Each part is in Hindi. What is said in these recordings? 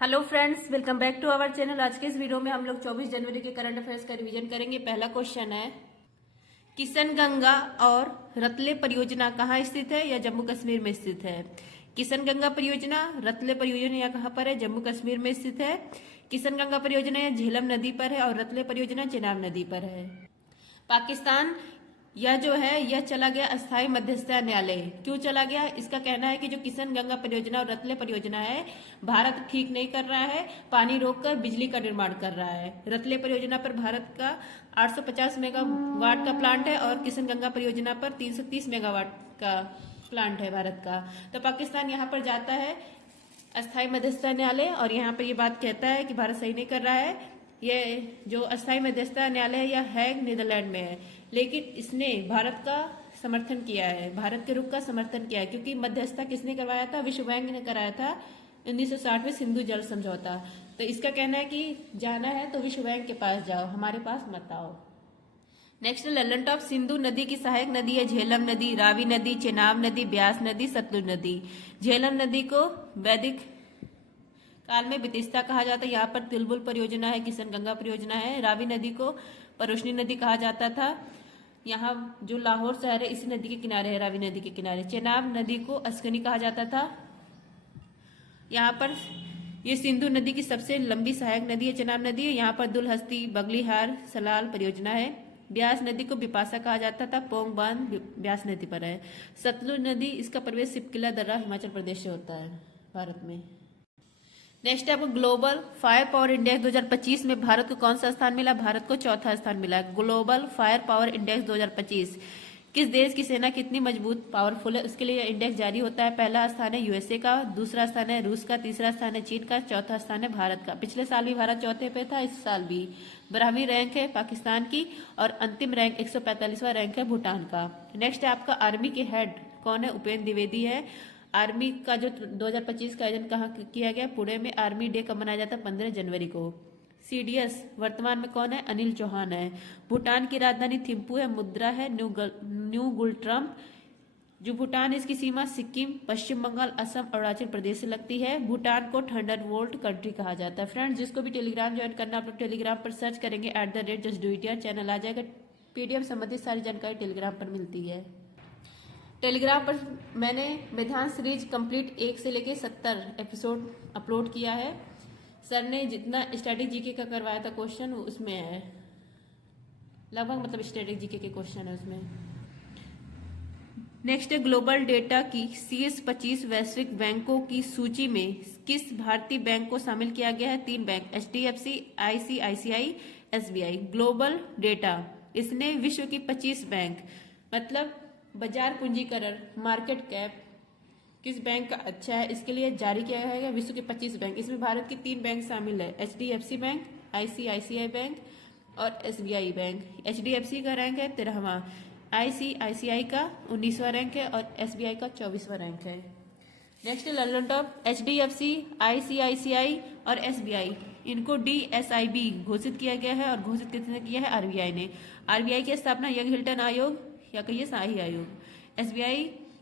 Hello friends, welcome back to our channel. आज के इस वीडियो में हम लोग 24 जनवरी के करंट अफेयर्स का रिवीजन करेंगे। पहला क्वेश्चन है, किशनगंगा और रतले परियोजना कहाँ स्थित है या जम्मू कश्मीर में स्थित है। किशनगंगा परियोजना, रतले परियोजना या कहाँ पर है, जम्मू कश्मीर में स्थित है। किशनगंगा परियोजना या झेलम नदी पर है और रतले परियोजना चेनाब नदी पर है। पाकिस्तान यह जो है यह चला गया अस्थायी मध्यस्थता न्यायालय। क्यों चला गया? इसका कहना है कि जो किशन गंगा परियोजना और रतले परियोजना है, भारत ठीक नहीं कर रहा है, पानी रोककर बिजली का निर्माण कर रहा है। रतले परियोजना पर भारत का 850 मेगावाट का प्लांट है और किशन गंगा परियोजना पर 330 मेगावाट का प्लांट है भारत का। तो पाकिस्तान यहाँ पर जाता है अस्थायी मध्यस्थता न्यायालय और यहाँ पर ये बात कहता है कि भारत सही नहीं कर रहा है। ये जो अस्थायी मध्यस्थता न्यायालय है यह हैग नीदरलैंड में है, लेकिन इसने भारत का समर्थन किया है, भारत के रुख का समर्थन किया है, क्योंकि मध्यस्थता किसने करवाया था? विश्व बैंक ने कराया था 1960 में सिंधु जल समझौता। तो इसका कहना है कि जाना है तो विश्व बैंक के पास जाओ, हमारे पास मत आओ। नेक्स्ट, ललन टॉप सिंधु नदी की सहायक नदी है झेलम नदी, रावी नदी, चेनाब नदी, ब्यास नदी, सतलुज नदी। झेलम नदी को वैदिक काल में बितिस्ता कहा जाता है, यहाँ पर तिलबुल परियोजना है, किशन गंगा परियोजना है। रावी नदी को परोशनी नदी कहा जाता था, यहाँ जो लाहौर शहर है इसी नदी के किनारे है, रावी नदी के किनारे। चेनाब नदी को अस्कनी कहा जाता था, यहाँ पर ये सिंधु नदी की सबसे लंबी सहायक नदी है, चेनाब नदी है। यहाँ पर दुलहस्ती, बगलीहार, सलाल परियोजना है। ब्यास नदी को बिपाशा कहा जाता था, पोंग बांध ब्यास नदी पर है। सतलुज नदी, इसका प्रवेश सिपकिला दर्रा हिमाचल प्रदेश से होता है भारत में। नेक्स्ट है आपको ग्लोबल फायर पावर इंडेक्स 2025 में भारत को कौन सा स्थान मिला? भारत को चौथा स्थान मिला। ग्लोबल फायर पावर इंडेक्स 2025 किस देश की सेना कितनी मजबूत पावरफुल है उसके लिए यह इंडेक्स जारी होता है। पहला स्थान है यूएसए का, दूसरा स्थान है रूस का, तीसरा स्थान है चीन का, चौथा स्थान है भारत का। पिछले साल भी भारत चौथे पे था, इस साल भी। 12वीं रैंक है पाकिस्तान की और अंतिम रैंक 145वां रैंक है भूटान का। नेक्स्ट है आपका आर्मी के हेड कौन है? उपेंद्र द्विवेदी है। आर्मी का जो 2025 का आयोजन कहाँ किया गया? पुणे में। आर्मी डे कब मनाया जाता है? 15 जनवरी को। सीडीएस वर्तमान में कौन है? अनिल चौहान है। भूटान की राजधानी थिम्पू है। मुद्रा है न्यू गुलट्रम। जो भूटान, इसकी सीमा सिक्किम, पश्चिम बंगाल, असम, अरुणाचल प्रदेश से लगती है। भूटान को थंडर बोल्ट कंट्री कहा जाता है। फ्रेंड्स, जिसको भी टेलीग्राम ज्वाइन करना, आप लोग टेलीग्राम पर सर्च करेंगे @justdoityar चैनल आ जाएगा। पीडीएफ संबंधित सारी जानकारी टेलीग्राम पर मिलती है। टेलीग्राम पर मैंने मैदान सीरीज कंप्लीट 1 से लेके 70 एपिसोड अपलोड किया है। सर ने जितना स्टैटिक जीके का करवाया था क्वेश्चन उसमें है लगभग, मतलब स्टैटिक जीके के क्वेश्चन है उसमें। नेक्स्ट है ग्लोबल डेटा की CS 25 वैश्विक बैंकों की सूची में किस भारतीय बैंक को शामिल किया गया है? 3 bank, HDFC, ICICI, SBI। Global data, इसने विश्व की 25 बैंक, मतलब बाजार पूंजीकरण, मार्केट कैप किस बैंक का अच्छा है इसके लिए जारी किया गया है विश्व के 25 बैंक। इसमें भारत की 3 बैंक शामिल है, HDFC बैंक, ICICI बैंक और SBI बैंक। HDFC का रैंक है 13वां, ICICI का 19वां रैंक है और SBI का 24वां रैंक है। Next London top HDFC, ICICI और SBI, इनको DSIB घोषित किया गया है और घोषित किसने किया है? RBI ने। RBI की स्थापना यंग हिल्टन आयोग या कहिए शाही आयोग। SBI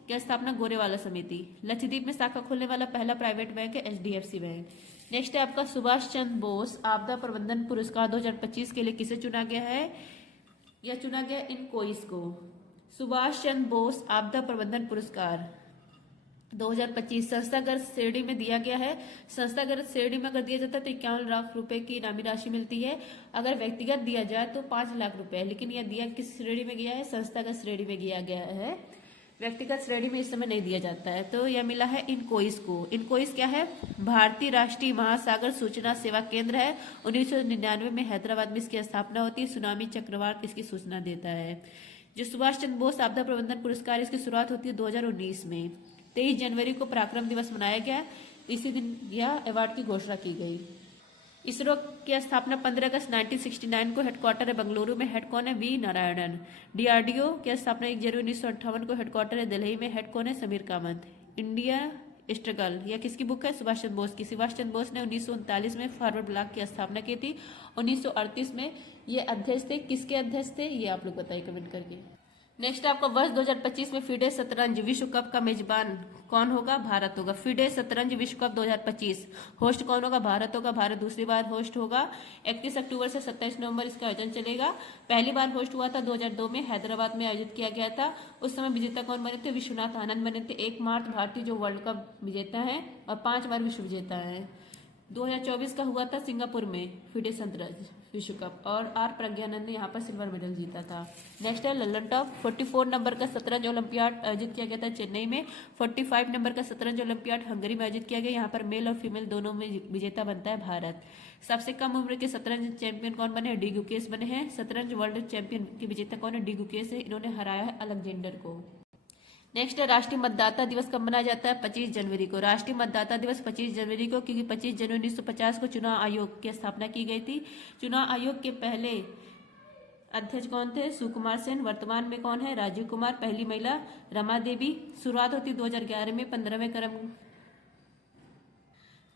की स्थापना गोरेवाला समिति। लक्षद्वीप में शाखा खोलने वाला पहला प्राइवेट बैंक है HDFC बैंक। नेक्स्ट है आपका सुभाष चंद्र बोस आपदा प्रबंधन पुरस्कार 2025 के लिए किसे चुना गया है? यह चुना गया इनकोइस को। सुभाष चंद्र बोस आपदा प्रबंधन पुरस्कार 2025 संस्थागत श्रेणी में दिया गया है। संस्थागत श्रेणी में अगर दिया जाता है तो 51 लाख रुपए की इनामी राशि मिलती है। अगर व्यक्तिगत दिया जाए तो 5 लाख रुपए, लेकिन यह दिया किस श्रेणी में गया है? संस्थागत श्रेणी में दिया गया है, व्यक्तिगत श्रेणी में इस समय नहीं दिया जाता है। तो यह मिला है इनकोइस को। इनकोइस क्या है? भारतीय राष्ट्रीय महासागर सूचना सेवा केंद्र है। 1999 में हैदराबाद में इसकी स्थापना होती है। सुनामी चक्रवात इसकी सूचना देता है। जो सुभाष चंद्र बोस आपदा प्रबंधन पुरस्कार, इसकी शुरुआत होती है 2019 में। 23 जनवरी को पराक्रम दिवस मनाया गया, इसी दिन यह अवार्ड की घोषणा की गई। इसरो की स्थापना 15 अगस्त 1969 को, हेडक्वार्टर है बेंगलुरु में, हेड कौन है? वी नारायणन। DRDO की स्थापना 1 जनवरी 1958 को, हेडक्वार्टर है दिल्ली में, हेड कौन है? समीर कामत। इंडिया स्ट्रगल, यह किसकी बुक है? सुभाष चंद्र बोस की। सुभाष चंद्र बोस ने 1939 में फॉरवर्ड ब्लॉक की स्थापना की थी। 1938 में ये अध्यक्ष थे। किसके अध्यक्ष थे ये आप लोग बताइए कमेंट करके। नेक्स्ट आपका वर्ष 2025 में फीडे शतरंज विश्व कप का मेजबान कौन होगा? भारत होगा। फीडे शतरंज विश्व कप 2025 होस्ट कौन होगा? भारत होगा। भारत दूसरी बार होस्ट होगा। 31 अक्टूबर से 27 नवंबर इसका आयोजन चलेगा। पहली बार होस्ट हुआ था 2002 में, हैदराबाद में आयोजित किया गया था। उस समय विजेता कौन बने थे? विश्वनाथ आनंद बने थे, एकमात्र भारतीय जो वर्ल्ड कप विजेता है और 5 बार विश्व विजेता है। 2024 का हुआ था सिंगापुर में फीडे शतरंज विश्व कप, और आर प्रज्ञानंद ने यहाँ पर सिल्वर मेडल जीता था। नेक्स्ट है ललन टॉप। 44 नंबर का शतरंज ओलंपियाड आयोजित किया गया था चेन्नई में। 45 नंबर का शतरंज ओलंपियाड हंगरी में आयोजित किया गया। यहाँ पर मेल और फीमेल दोनों में विजेता बनता है भारत। सबसे कम उम्र के शतरंज चैंपियन कौन बने हैं? डी गुकेश बने हैं। शतरंज वर्ल्ड चैंपियन के विजेता कौन है? डी गुकेश है। इन्होंने हराया है अलेक्जेंडर को। नेक्स्ट है राष्ट्रीय मतदाता दिवस कब मनाया जाता है? 25 जनवरी को। राष्ट्रीय मतदाता दिवस 25 जनवरी को, क्योंकि 25 जनवरी 1950 को चुनाव आयोग की स्थापना की गई थी। चुनाव आयोग के पहले अध्यक्ष कौन थे? सुकुमार सेन। वर्तमान में कौन है? राजीव कुमार। पहली महिला रमा देवी। शुरुआत होती 2011 में। 15वें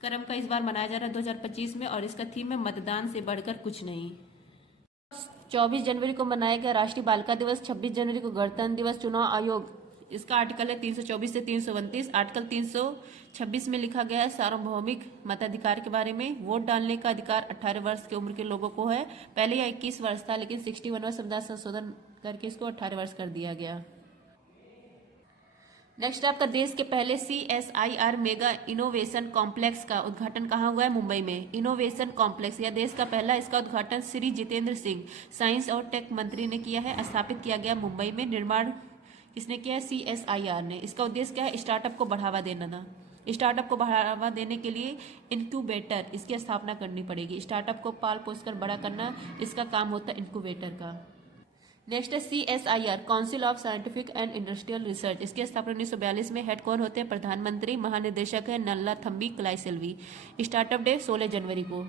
क्रम का इस बार मनाया जा रहा है 2025 में, और इसका थीम है मतदान से बढ़कर कुछ नहीं। 24 जनवरी को मनाया गया राष्ट्रीय बालिका दिवस। 26 जनवरी को गणतंत्र दिवस। चुनाव आयोग, इसका आर्टिकल है 324 से 329। आर्टिकल 326 में लिखा गया है सार्वभौमिक मताधिकार के बारे में। वोट डालने का अधिकार 18 वर्ष की उम्र के लोगों को है। पहले यह 21 वर्ष था, लेकिन 61वां संविधान संशोधन करके इसको 18 वर्ष कर दिया गया। नेक्स्ट आपका देश के पहले CSIR मेगा इनोवेशन कॉम्प्लेक्स का उद्घाटन कहाँ हुआ है? मुंबई में। इनोवेशन कॉम्प्लेक्स यह देश का पहला, इसका उद्घाटन श्री जितेंद्र सिंह साइंस और टेक मंत्री ने किया है। स्थापित किया गया मुंबई में। निर्माण किसने किया है? CSIR ने। इसका उद्देश्य क्या है? स्टार्टअप को बढ़ावा देना था। स्टार्टअप को बढ़ावा देने के लिए इनक्यूबेटर इसकी स्थापना करनी पड़ेगी। स्टार्टअप को पाल पोस कर बड़ा करना, इसका काम होता है इनक्यूबेटर का। नेक्स्ट है CSIR council of scientific and industrial research. इसकी स्थापना 1942 में। हेड कौन होते हैं? प्रधानमंत्री। महानिदेशक है नल्ला थम्बी क्लाइसेल्वी। स्टार्टअप डे 16 जनवरी को।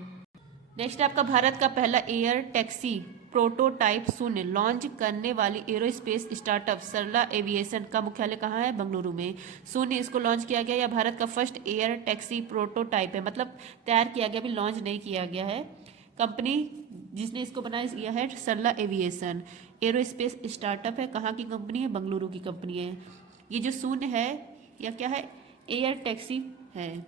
नेक्स्ट आपका भारत का पहला एयर टैक्सी प्रोटोटाइप शून्य लॉन्च करने वाली एरोस्पेस स्टार्टअप सरला एविएशन का मुख्यालय कहाँ है? बेंगलुरु में। शून्य इसको लॉन्च किया गया। यह भारत का फर्स्ट एयर टैक्सी प्रोटोटाइप है, मतलब तैयार किया गया, अभी लॉन्च नहीं किया गया है। कंपनी जिसने इसको बनाया है सरला एविएशन। एरोस्पेस स्टार्टअप है। कहाँ की कंपनी है? बेंगलुरु की कंपनी है। ये जो शून्य है या क्या है? एयर टैक्सी है।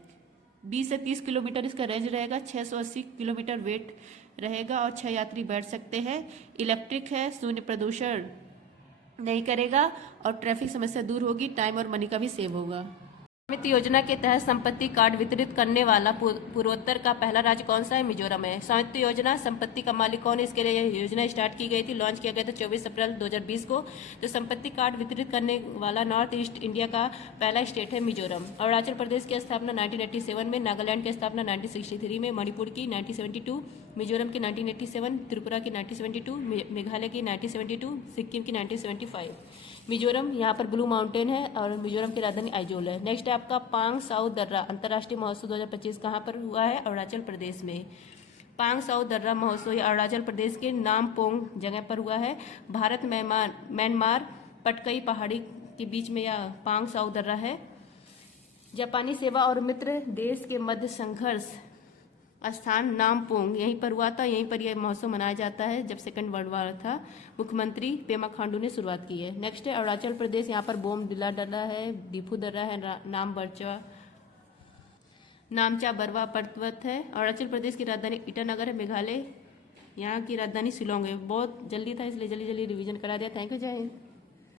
20 से 30 किलोमीटर इसका रेंज रहेगा। 680 किलोमीटर वेट रहेगा और 6 यात्री बैठ सकते हैं। इलेक्ट्रिक है। शून्य प्रदूषण नहीं करेगा और ट्रैफिक समस्या दूर होगी। टाइम और मनी का भी सेव होगा। स्वामित्व योजना के तहत संपत्ति कार्ड वितरित करने वाला पूर्वोत्तर का पहला राज्य कौन सा है? मिजोरम है। स्वामित्व योजना, संपत्ति का मालिक कौन है? इसके लिए यह योजना स्टार्ट की गई थी, लॉन्च किया गया था 24 अप्रैल 2020 को। तो संपत्ति कार्ड वितरित करने वाला नॉर्थ ईस्ट इंडिया का पहला स्टेट है मिजोरम। अरुणाचल प्रदेश की स्थापना 1987 में। नागालैंड की स्थापना 1963 में। मणिपुर की 1972। मिजोरम की 1987। त्रिपुरा की 1972। मेघालय की 1972। सिक्किम की 1975। मिजोरम, यहाँ पर ब्लू माउंटेन है और मिजोरम की राजधानी आइजोल है। नेक्स्ट है आपका पांग साउ दर्रा अंतर्राष्ट्रीय महोत्सव 2025 कहाँ पर हुआ है? अरुणाचल प्रदेश में। पांग साउ दर्रा महोत्सव ये अरुणाचल प्रदेश के नामपोंग जगह पर हुआ है। भारत म्यांमार पटकई पहाड़ी के बीच में यह पांग साउ दर्रा है। जापानी सेवा और मित्र देश के मध्य संघर्ष स्थान नामपोंग यहीं पर हुआ था। यहीं पर यह महोत्सव मनाया जाता है जब सेकंड वर्ल्ड वॉर था। मुख्यमंत्री पेमा खांडू ने शुरुआत की है। नेक्स्ट है अरुणाचल प्रदेश। यहाँ पर बोम दिला दर्रा है, दीफू दर्रा है, नामचा बरवा पर्वत है। अरुणाचल प्रदेश की राजधानी ईटानगर है। मेघालय यहाँ की राजधानी शिलोंग है। बहुत जल्दी था इसलिए जल्दी रिवीजन करा दिया। थैंक यू, जय हिंद।